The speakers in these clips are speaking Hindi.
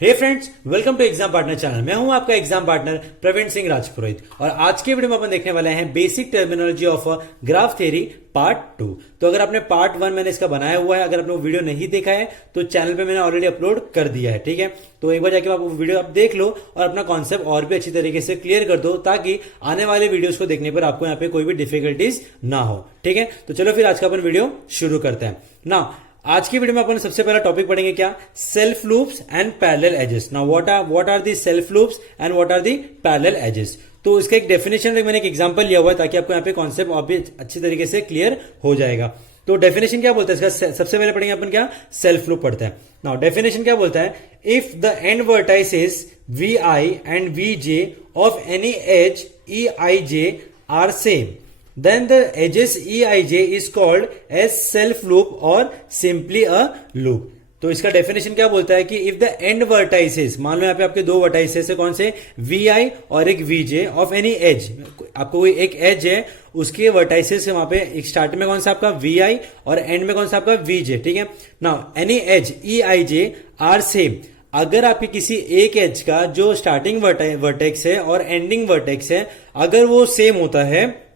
Hey friends, welcome to exam partner channel. मैं हूं आपका एग्जाम पार्टनर प्रवीण सिंह राजपुरोहित और आज के वीडियो में अपन देखने वाले हैं basic terminology of graph theory part 2। तो अगर आपने पार्ट 1 मैंने इसका बनाया हुआ है, अगर आपने वो वीडियो नहीं देखा है तो चैनल पे मैंने ऑलरेडी अपलोड कर दिया है, ठीक है। तो एक बार जाके आप वो वीडियो आप देख लो और अपना कॉन्सेप्ट और भी अच्छी तरीके से क्लियर कर दो, ताकि आने वाले वीडियोस को देखने पर आपको यहाँ पे कोई भी डिफिकल्टीज ना हो, ठीक है। तो चलो फिर आज का अपन वीडियो शुरू करते हैं ना। आज की वीडियो में अपन सबसे पहला टॉपिक पढ़ेंगे क्या, self loops and parallel edges. Now what are the self loops and what are the parallel edges. तो इसका एक डेफिनेशन मैंने एक एग्जांपल लिया हुआ है ताकि आपको यहाँ पे कॉन्सेप्ट और भी अच्छी तरीके से क्लियर हो जाएगा। तो डेफिनेशन क्या बोलता है इसका, सबसे पहले पढ़ेंगे अपन क्या, सेल्फ लूप पढ़ते हैं। नाउ डेफिनेशन क्या बोलता है, if the end vertices v i and v j of any edge e i j are same, then the edges eij is called as self loop or simply a loop। तो इसका डेफिनेशन क्या बोलता है कि इफ द एंड वर्टाइसेस, मान लो यहाँ पे आपके दो वर्टाइसेस है, कौन से, vi और एक vj ऑफ एनी एज, आपको कोई एक एज है उसके वर्टाइसेस है, वहां पे एक स्टार्ट में कौन सा आपका vi और एंड में कौन सा आपका vj, ठीक है। Now any edge eij are same, अगर आपके किसी एक एज का जो स्टार्टिंग वर्टेक्स है और एंडिंग वर्टेक्स है अगर वो सेम होता है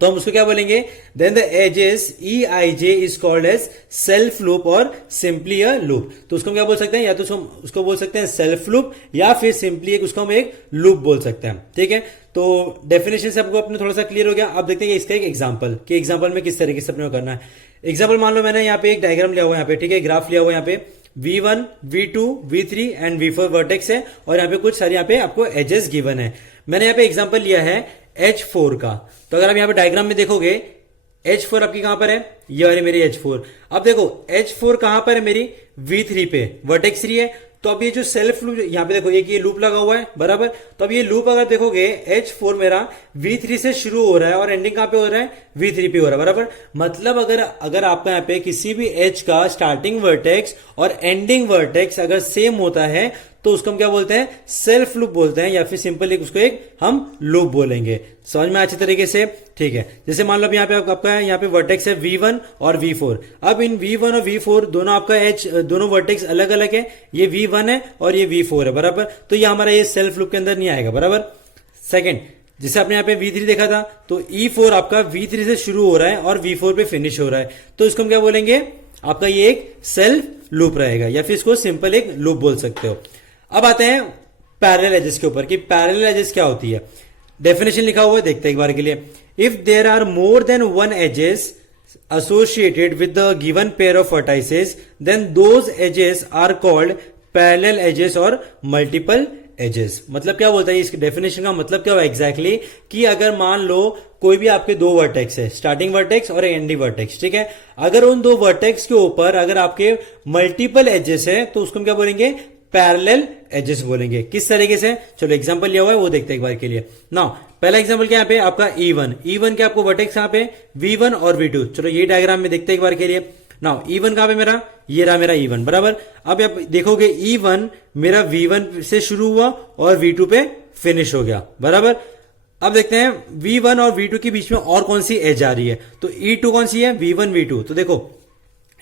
तो हम उसको क्या बोलेंगे, then the edges e i j is called as self loop और सिंपली अ लूप। तो उसको हम क्या बोल सकते हैं, या तो उसको बोल सकते हैं सेल्फ लूप या फिर सिंपली उसको हम एक लूप बोल सकते हैं, ठीक है। तो डेफिनेशन से आपको अपने थोड़ा सा क्लियर हो गया। अब देखते हैं इसका एक एग्जाम्पल कि एग्जाम्पल में किस तरीके से अपने को करना है। एग्जाम्पल मान लो मैंने यहाँ पे एक डायग्राम लिया हुआ है यहाँ पे, ठीक है, ग्राफ लिया हुआ है यहाँ पे, V1, V2, V3 and V4 vertex है और यहाँ पे कुछ सारे यहाँ पे आपको एजेस गिवन है। मैंने यहाँ पे एग्जांपल लिया है H4 का। तो अगर आप यहाँ पे डायग्राम में देखोगे H4 आपकी कहां पर है, ये वाली मेरी H4। अब देखो H4 कहां पर है, मेरी V3 पे वर्टेक्स 3 है। तो अब ये जो सेल्फ लूप यहाँ पे देखो, एक ये लूप लगा हुआ है बराबर। तो अब ये लूप अगर देखोगे H4 मेरा V3 से शुरू हो रहा है और एंडिंग कहां पे हो रहा है, V3 पे हो रहा है बराबर। मतलब अगर आपका यहाँ पे किसी भी एज का स्टार्टिंग वर्टेक्स और एंडिंग वर्टेक्स अगर सेम होता है तो उसको हम क्या बोलते हैं, सेल्फ लूप बोलते हैं, या फिर सिंपल उसको एक हम लूप बोलेंगे। समझ में अच्छे तरीके से, ठीक है। जैसे मान लो अब यहाँ पे आपका यहाँ पे वर्टेक्स है V1 और V4। अब इन V1 और V4 दोनों आपका एज, दोनों वर्टेक्स अलग अलग है, ये V1 है और ये V4 है बराबर। तो ये हमारा ये सेल्फ लूप के अंदर नहीं आएगा बराबर। सेकेंड, जैसे आपने यहाँ पे V3 देखा था तो E4 आपका V3 से शुरू हो रहा है और V4 पे फिनिश हो रहा है, तो इसको हम क्या बोलेंगे, आपका ये एक सेल्फ लूप रहेगा, या फिर इसको सिंपल एक लूप बोल सकते हो। अब आते हैं पैरेलल एजेस के ऊपर कि पैरेलल एजेस क्या होती है। डेफिनेशन लिखा हुआ है, देखते हैं एक बार के लिए। If there are more than one edges associated with the given pair of vertices, then those edges are called parallel edges और multiple edges। मतलब क्या बोलता है, इस डेफिनेशन का मतलब क्या हुआ एग्जैक्टली कि अगर मान लो कोई भी आपके दो वर्टेक्स है, स्टार्टिंग वर्टेक्स और एंडिंग वर्टेक्स, ठीक है। अगर उन दो वर्टेक्स के ऊपर अगर आपके मल्टीपल एजेस है तो उसको हम क्या बोलेंगे, पैरेलल एजेस बोलेंगे। किस तरीके से, चलो एग्जांपल लिया हुआ है वो देखते हैं एक बार के लिए। नाउ पहला एग्जांपल क्या यहाँ पे आपका E1 के आपको वर्टेक्स यहाँ पे V1 और V2। चलो ये डायग्राम में देखते हैं एक बार के लिए। नाउ E1 कहां पे मेरा, ये रहा मेरा E1 बराबर। अब आप देखोगे E1 मेरा V1 से शुरू हुआ और V2 पे फिनिश हो गया बराबर। अब देखते हैं V1 और V2 के बीच में और कौन सी एज आ रही है, तो E2 कौन सी है, V1 V2। तो देखो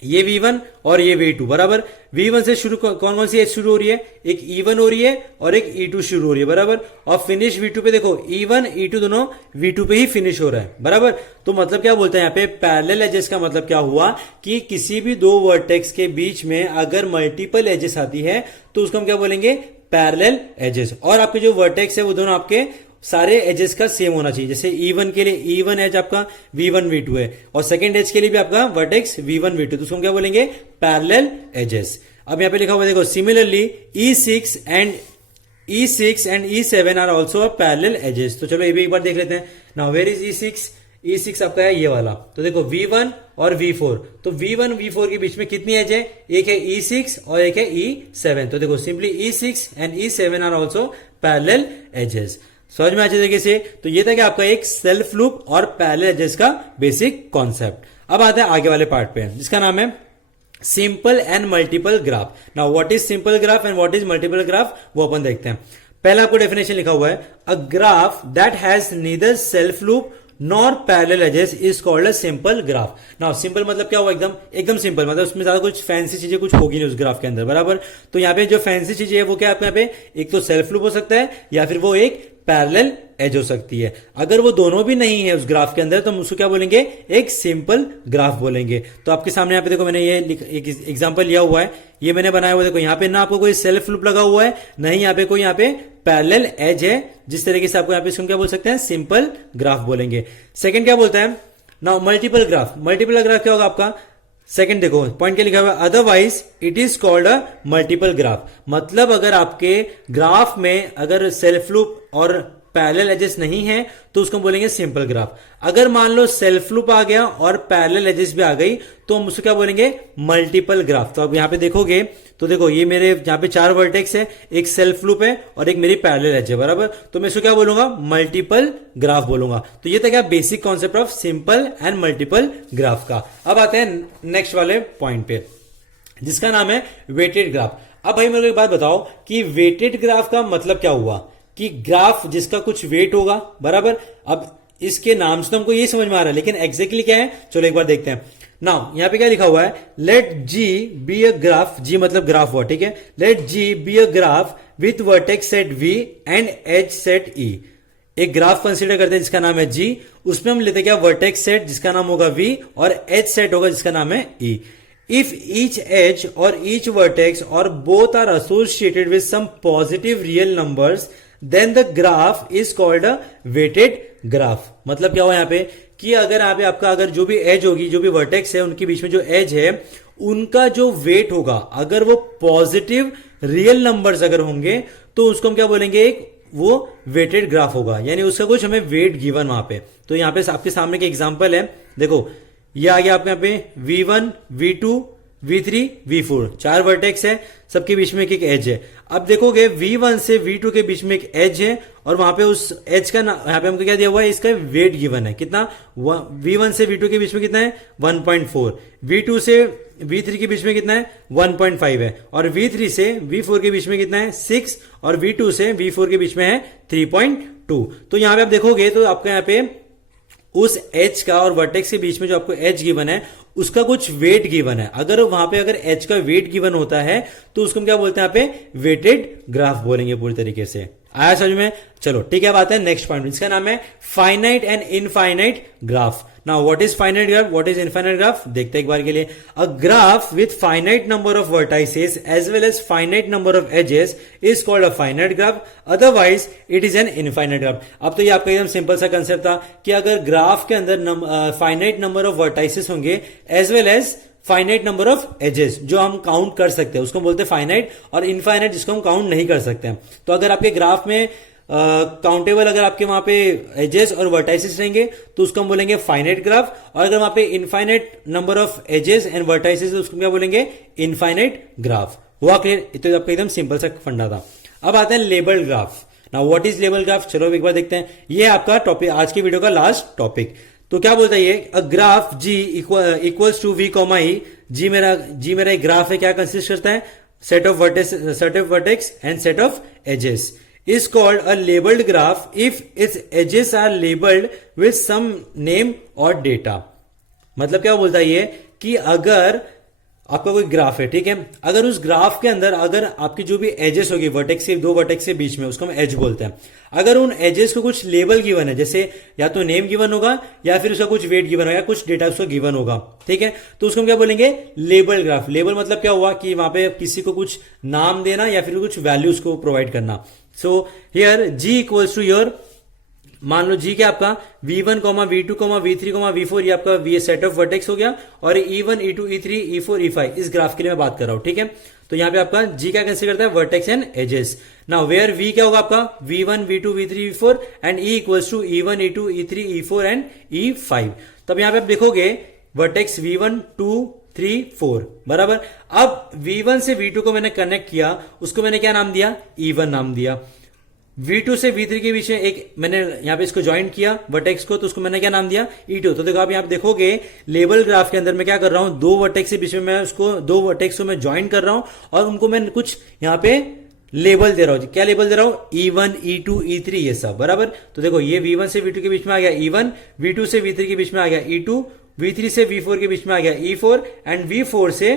ये V1 और ये V2 बराबर। V1 से शुरू कौन कौन सी एज शुरू हो रही है, एक E1 हो रही है और एक E2 शुरू हो रही है बराबर। और फिनिश V2 पे देखो E1 E2 दोनों V2 पे ही फिनिश हो रहा है बराबर। तो मतलब क्या बोलते हैं यहाँ पे, पैरेलल एजेस का मतलब क्या हुआ कि किसी भी दो वर्टेक्स के बीच में अगर मल्टीपल एजेस आती है तो उसको हम क्या बोलेंगे, पैरेलल एजेस। और आपके जो वर्टेक्स है वो दोनों आपके सारे एजेस का सेम होना चाहिए। जैसे E1 के लिए E1 एज आपका V1 V2 है और सेकंड एज के लिए भी आपका वर्टेक्स V1 V2, तो उसको हम क्या बोलेंगे, पैरेलल एजेस। अब यहाँ पे लिखा हुआ देखो, similarly E6 and E7 are also a parallel edges. तो चलो ये भी एक बार देख लेते हैं। नाउ वेयर इज E6 आपका है ये वाला। तो देखो V1 और V4, तो V1 V4 के बीच में कितनी एज है, एक है E6 और एक है E7। तो देखो simply E6 and E7 are also parallel edges. समझ में अच्छे तरीके से। तो ये था कि आपका एक सेल्फ लूप और पैरेलल एजेस का बेसिक कॉन्सेप्ट। अब आते हैं आगे वाले पार्ट पे जिसका नाम है simple and multiple graph. Now what is simple graph and what is multiple graph, वो अपन देखते हैं। पहला आपको डेफिनेशन लिखा हुआ है, a graph that has neither self loop nor parallel edges is called a simple graph. Now simple मतलब क्या हुआ, एकदम एकदम सिंपल, मतलब उसमें ज्यादा कुछ फैंसी चीजें कुछ होगी नहीं उस ग्राफ के अंदर, बराबर। तो यहाँ पे जो फैंसी चीजें है वो क्या है यहाँ पे, एक तो सेल्फ लूप हो सकता है या फिर वो एक पैरेलल एज हो सकती है। अगर वो दोनों भी नहीं है उस ग्राफ के अंदर तो हम उसको क्या बोलेंगे, एक सिंपल ग्राफ बोलेंगे। तो आपके सामने यहाँ पे देखो मैंने ये एक एग्जांपल लिया हुआ है, ये मैंने बनाया हुआ है। देखो यहाँ पे ना आपको कोई सेल्फ लूप लगा हुआ है, नहीं यहाँ पे कोई यहाँ पे पैरेलल एज है, जिस तरीके से आपको यहाँ पे इसको क्या बोल सकते हैं, सिंपल ग्राफ बोलेंगे। सेकंड क्या बोलता है, now multiple graph. Multiple graph क्या होगा आपका, सेकंड देखो पॉइंट क्या लिखा हुआ है, otherwise it is called a multiple graph. मतलब अगर आपके ग्राफ में अगर सेल्फ लूप और पैरेलल एजेस नहीं है तो उसको बोलेंगे सिंपल ग्राफ। अगर मान लो सेल्फ लूप आ गया और पैरेलल एजेस भी आ गई तो हम उसको क्या बोलेंगे, मल्टीपल ग्राफ। तो अब यहां पे देखोगे तो देखो ये मेरे यहाँ पे 4 वर्टेक्स है, एक सेल्फ लूप है और एक मेरी पैरेलल एज है, बराबर। तो मैं इसको क्या बोलूंगा, मल्टीपल ग्राफ बोलूंगा। तो ये था क्या basic concept of simple and multiple graph का। अब आते हैं नेक्स्ट वाले पॉइंट पे जिसका नाम है वेटेड ग्राफ। अब भाई मेरे को एक बात बताओ कि वेटेड ग्राफ का मतलब क्या हुआ, कि ग्राफ जिसका कुछ वेट होगा, बराबर। अब इसके नाम से तो हमको ये समझ में आ रहा है, लेकिन एग्जैक्टली क्या है चलो एक बार देखते हैं। नाउ यहां पे क्या लिखा हुआ है, let G be a graph, G मतलब ग्राफ हुआ, ठीक है। Let G be a graph with vertex set V and edge set E. एक ग्राफ कंसीडर करते हैं जिसका नाम है जी, उसमें हम लेते क्या, वर्टेक्स सेट जिसका नाम होगा वी और एज सेट होगा जिसका नाम है ई। If each edge or each vertex or both are associated with some positive real numbers, then the graph is called a weighted graph। मतलब क्या हुआ यहाँ पे कि अगर यहाँ पे आपका अगर जो भी एज होगी, जो भी वर्टेक्स है उनके बीच में जो एज है उनका जो वेट होगा, अगर वो पॉजिटिव रियल नंबर्स अगर होंगे तो उसको हम क्या बोलेंगे, एक वो वेटेड ग्राफ होगा, यानी उसका कुछ हमें वेट गिवन वहां पे। तो यहाँ पे आपके सामने के एग्जांपल है, देखो ये आ गया आपके यहाँ पे V1, V2, V3, V4, 4 vertex है, सबके बीच में एक एज है। अब देखोगे V1 से V2 के बीच में एक एज है और वहां पे उस एज का यहाँ पे हमको क्या दिया हुआ है, इसका वेट गिवन है कितना, V1 से V2 के बीच में कितना है 1.4, V2 से V3 के बीच में कितना है 1.5 है, और V3 से V4 के बीच में कितना है 6, और V2 से V4 के बीच में है 3.2। तो यहाँ पे आप देखोगे तो आपका यहाँ पे उस एज का और वर्टेक्स के बीच में जो आपको एज गिवन है उसका कुछ वेट गिवन है। अगर वहां पे अगर एज का वेट गिवन होता है तो उसको हम क्या बोलते हैं, यहाँ पे वेटेड ग्राफ बोलेंगे पूरी तरीके से। आया समझ में, चलो ठीक है। बात है नेक्स्ट पॉइंट, इसका नाम है finite and infinite graph. Now what is finite graph, what is infinite graph, देखते हैं एक बार के लिए। A graph with finite number of vertices as well as finite number of edges is called a finite graph, otherwise it is an infinite graph. अब तो ये आपका एकदम सिंपल सा कंसेप्ट था कि अगर ग्राफ के अंदर फाइनाइट नंबर ऑफ वर्टाइसेस होंगे as well as finite number of edges जो हम काउंट कर सकते हैं उसको बोलते हैं फाइनाइट, और इनफाइनाइट जिसको हम काउंट नहीं कर सकते हैं। तो अगर आपके ग्राफ में काउंटेबल अगर आपके वहां पे एजेस और वर्टाइसेस रहेंगे तो उसको हम बोलेंगे फाइनाइट ग्राफ, और अगर वहां पे infinite number of edges and vertices उसको क्या बोलेंगे, इनफाइनाइट ग्राफ। हुआ क्लियर, तो आपका एकदम सिंपल सा फंडा था। अब आते हैं label graph. Now what is label graph, चलो एक बार देखते हैं। ये आपका टॉपिक, आज की वीडियो का लास्ट टॉपिक। तो क्या बोलता है ये, a graph G equals to V comma E. G मेरा एक ग्राफ है, क्या कंसिस्ट करता है, set of vertex and set of edges, is called a labeled graph if its edges are labeled with some name or data। मतलब क्या बोलता है ये कि अगर आपका कोई ग्राफ है, ठीक है, अगर उस ग्राफ के अंदर अगर आपकी जो भी एजेस होगी वर्टेक्स के, दो वर्टेक्स के बीच में, उसको हम एज बोलते हैं। अगर उन एजेस को कुछ लेबल गिवन है, जैसे या तो नेम गिवन होगा या फिर उसका कुछ वेट गिवन होगा या कुछ डेटा उसको गिवन होगा, ठीक है, तो उसको हम क्या बोलेंगे, लेबल ग्राफ। लेबल मतलब क्या हुआ कि वहां पे किसी को कुछ नाम देना या फिर कुछ वैल्यूज को प्रोवाइड करना। So here G equals to your, मान लो जी क्या आपका V1, V2, V3, V4 ये आपका V सेट ऑफ वर्टेक्स हो गया, और E1, E2, E3, E4, E5 इस ग्राफ के लिए मैं बात कर रहा हूं, ठीक है। तो यहां पे आपका जी क्या कंसीडर करता है, vertex and edges. Now where V क्या होगा आपका V1, V2, V3, V4 and E equals to E1, E2, E3, E4 and E5। तब यहां पे आप देखोगे वर्टेक्स V1, 2, 3, 4, बराबर। अब V1 से V2 को मैंने कनेक्ट किया, उसको मैंने क्या नाम दिया, E1 नाम दिया। V2 से V3 के बीच में एक मैंने यहां पे इसको ज्वाइन किया वर्टेक्स को, तो उसको मैंने क्या नाम दिया, E2। तो देखो आप यहां पे देखोगे लेबल ग्राफ के अंदर मैं क्या कर रहा हूं, दो वर्टेक्स के बीच में मैं उसको, दो वर्टेक्स को मैं ज्वाइन कर रहा हूं और उनको मैं कुछ यहां पे लेबल दे रहा हूं। क्या लेबल दे रहा हूं? E1, E2, E3 ये सब बराबर। तो देखो ये V1 से V2 के बीच में आ गया E1, V2 से V3 के बीच में आ गया E2, V3 से V4 के बीच में आ गया E4 एंड V4 से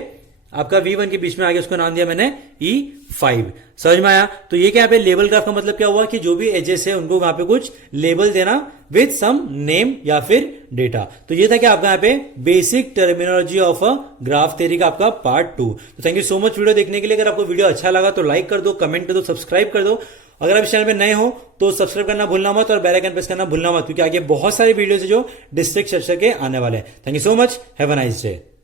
आपका V1 के बीच में आ गया, उसको नाम दिया मैंने E5। समझ में आया? तो ये क्या पे लेबल ग्राफ का मतलब क्या हुआ कि जो भी एजेस है उनको वहां पे कुछ लेबल देना विथ सम नेम या फिर डेटा। तो ये था कि आपका यहाँ पे basic terminology of a graph theory का आपका पार्ट 2। तो thank you so much video देखने के लिए। अगर आपको वीडियो अच्छा लगा तो लाइक कर दो, कमेंट कर दो, सब्सक्राइब कर दो। अगर आप इस चैनल पे नए हो तो सब्सक्राइब करना भूलना मत और बेल आइकन प्रेस करना भूलना मत, क्योंकि आगे बहुत सारे वीडियोस जो डिस्ट्रिक्ट स्ट्रक्चर के आने वाले हैं। Thank you so much, have a nice day.